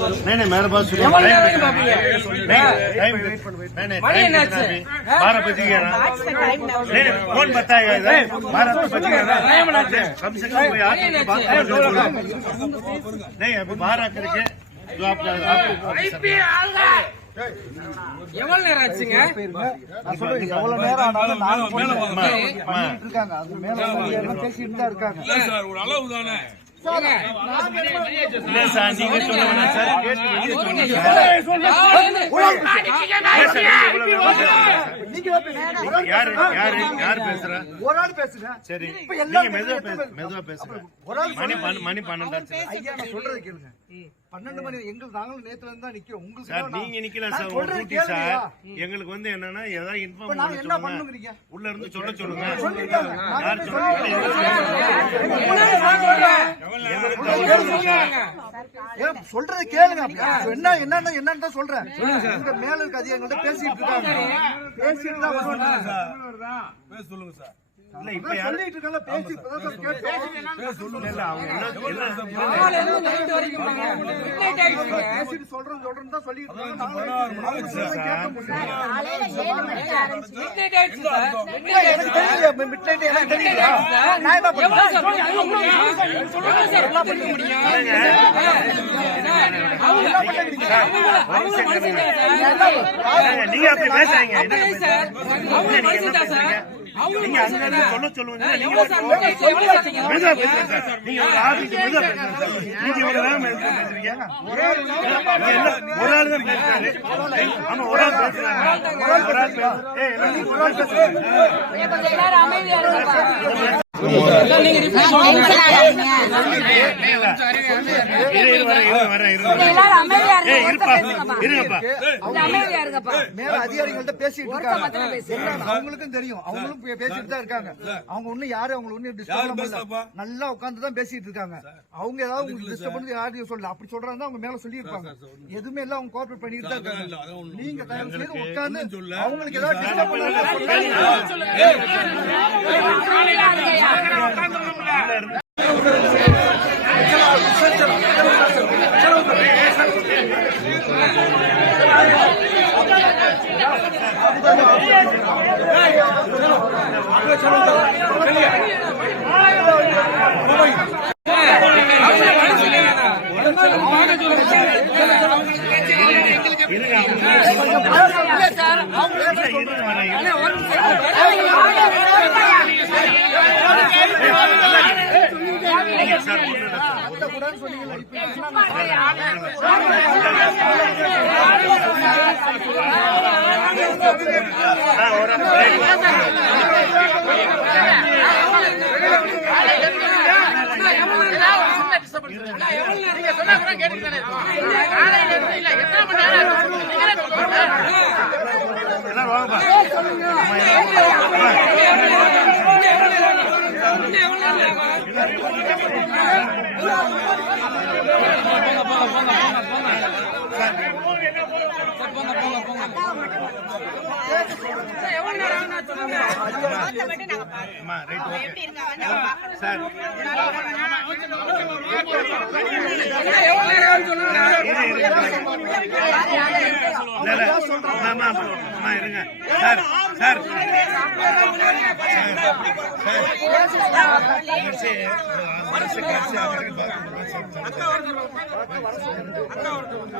नहीं नहीं मेरे पास नहीं नहीं 12 बज गया ना नहीं कौन बताएगा इधर 12 बज गया ना कम से कम कोई आके बात कर नहीं अभी बाहर आकर के जो आपको எவ்வளவு நேரம் ஆச்சுங்க? எவ்வளவு நேரம் ஆனாலும் நாங்க பண்ணிட்டு இருக்காங்க. அது மேல பேசிட்டு தான் இருக்காங்க. இல்ல சார் ஒரு அளவு தானே. இல்ல சார் நீங்க சொல்லுங்க சார் யாரு பேசுற ஒரு ஆள் பேசுங்க. சரி நீங்க மெதுவா பேசுங்க. மணி 12 ஐயா நான் சொல்றது கேளுங்க. 12 மணி எங்களுக்கு நாங்களும் நேத்துல இருந்து தான் நிக்கிறோம். உங்களுக்கு சார் நீங்க நிக்கலாம் சார் உங்க டியூட்டி சார். எங்களுக்கு வந்து என்னன்னா ஏதாவது இன்ஃபார்ம் பண்ண என்ன பண்ணுங்கறீங்க? உள்ள இருந்து சொல்லுங்க. யார் சொல்றது கேளுங்க. என்னன்னு தான் சொல்றேன். உங்க மேல இருக்க அதிகாரிகள்ட்ட பேசிட்டு இருக்காங்க. பேசிட்டு தான் வருவாங்க. பேச சொல்லுங்க சார். இல்ல இப்ப சொல்லிட்டு இருக்காங்க. பேசி சொல்லுங்க. இல்ல அவங்க என்ன பேசிட்டு சொல்றேன்னு தான் சொல்லிட்டு இருக்காங்க. எனக்கு தெரியல. மிட்நைட் எனக்கு தெரியல. நாயமா நீங்க அப்படி பேசுறீங்க. நீங்க அங்க சொல்ல சொல்லுங்க. நீங்க மெதுவா பேசுங்க சார். நீங்க ஒரு ஆபீஸ் மெதுவா பேசுங்க சார். நீங்க இவ்வளவு நேரம் பேசுறீங்க. ஒரு ஆள் தான் பேசுறாரு. ஆமா ஒரு ஆள் பேசுறாங்க. ஒரு ஆள் பேசுறாங்க. எல்லாரும் அமைதியா இருங்க. மேல அதிகாரிகள்ட்ட பேசிட்டு இருக்காங்க. அவங்களுக்கும் தெரியும். அவங்களும் பேசிட்டு தான் இருக்காங்க. அவங்க ஒண்ணும் யாரும் அவங்க ஒன்னும் டிஸ்டர்ப் பண்ணல. நல்லா உட்கார்ந்து தான் பேசிட்டு இருக்காங்க. அவங்க ஏதாவது உங்களுக்கு டிஸ்டர்ப் பண்ணி யாரையும் சொல்லல. அப்படி சொல்றாங்க அவங்க மேல சொல்லி இருப்பாங்க. எதுவுமே எல்லாம் அவங்க கோஆபரேட் பண்ணிட்டு தான் இருக்காங்க. நீங்க தயவு செய்து உட்கார்ந்து அவங்களுக்கு ஏதாவது டிஸ்டர்ப் பண்ணல.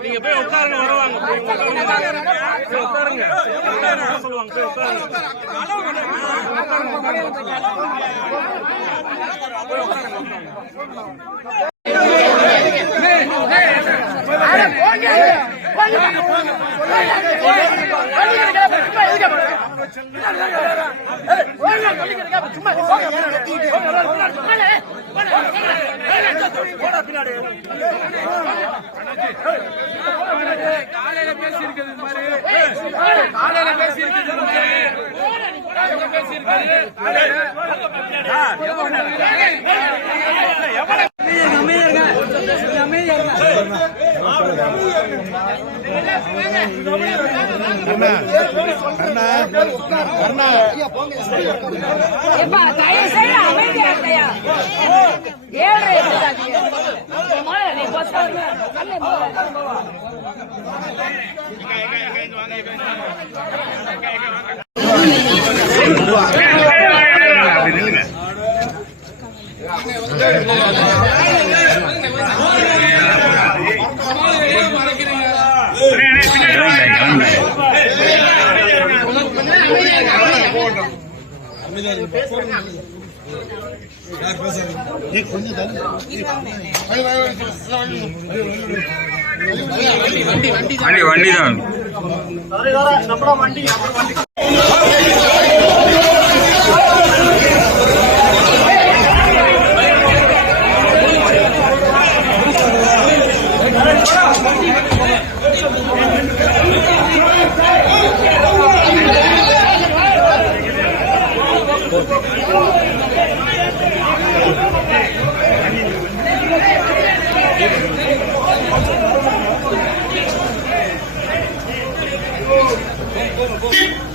நீங்க போய் உட்காருங்க. வருவாங்க உட்காருங்க. சொல்லுவாங்க போய் உட்காருங்க. காலையில பேசி இருக்குது மாதிரி காலையில பேசி இருக்குது அமைதியா வண்டி தான் போங்க